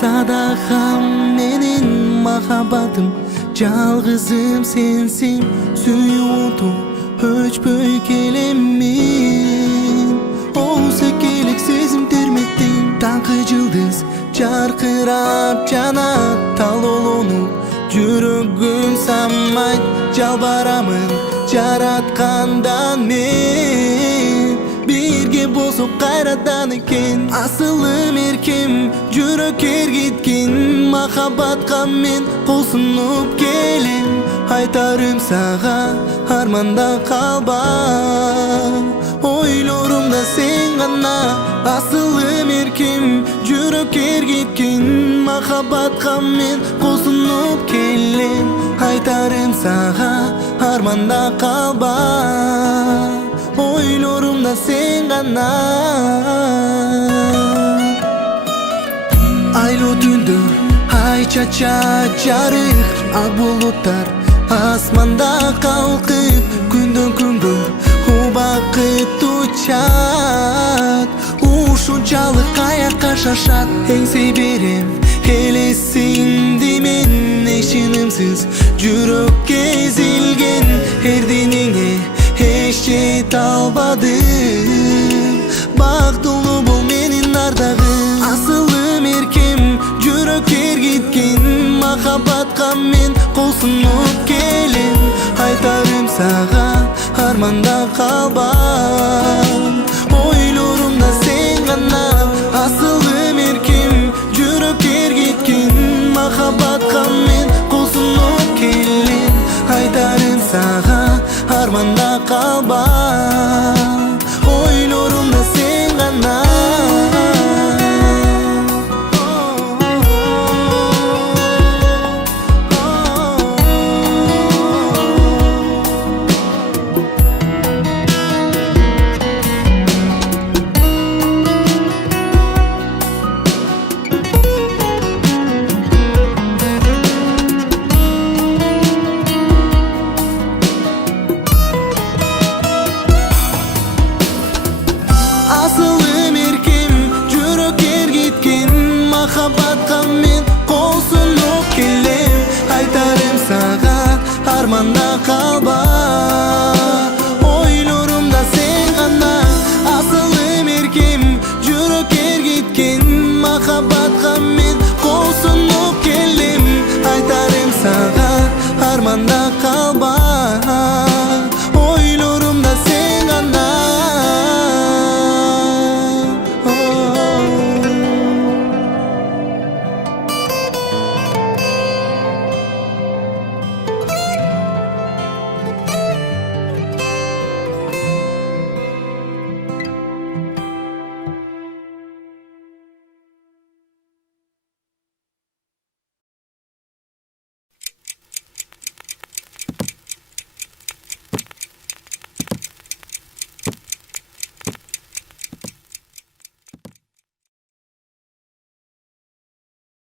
Sadakam menin mahabbatım, жалгызым сенсиң, сүйүүтүм өчпөй келем мен. Секелек сезим терметтим, таңкы жылдыз жаркырап жанат, тал олонуп жүрөгүм самайт, жалбарамын жараткандан мен. Бирге болсок кайрадан экен, асылым эркем, жүрөк эргиткен махаббатка мен кол сунуп келем. Айтарым сага арманда калба, ойлорумда сен гана, асылым эркем, жүрөк эргиткен махаббатка мен кол сунуп келем. Айтарым сага арманда калба, ойлорумда сен гана. Айлуу түндө ай чача жарык, ак булуттар асманда калкып, күндөн күнгө убакыт учат. Ушунчалык каякка шашат, эңсей берем элесиңди мен. Ишенимсиз жүрөк эзилген эрдениңе эч жете албадым. Бактылуу бул менин ардагым, асылым эркем, жүрөк эргиткен махаббатка мен кол сунуп келем. Айтарым сага арманда калба,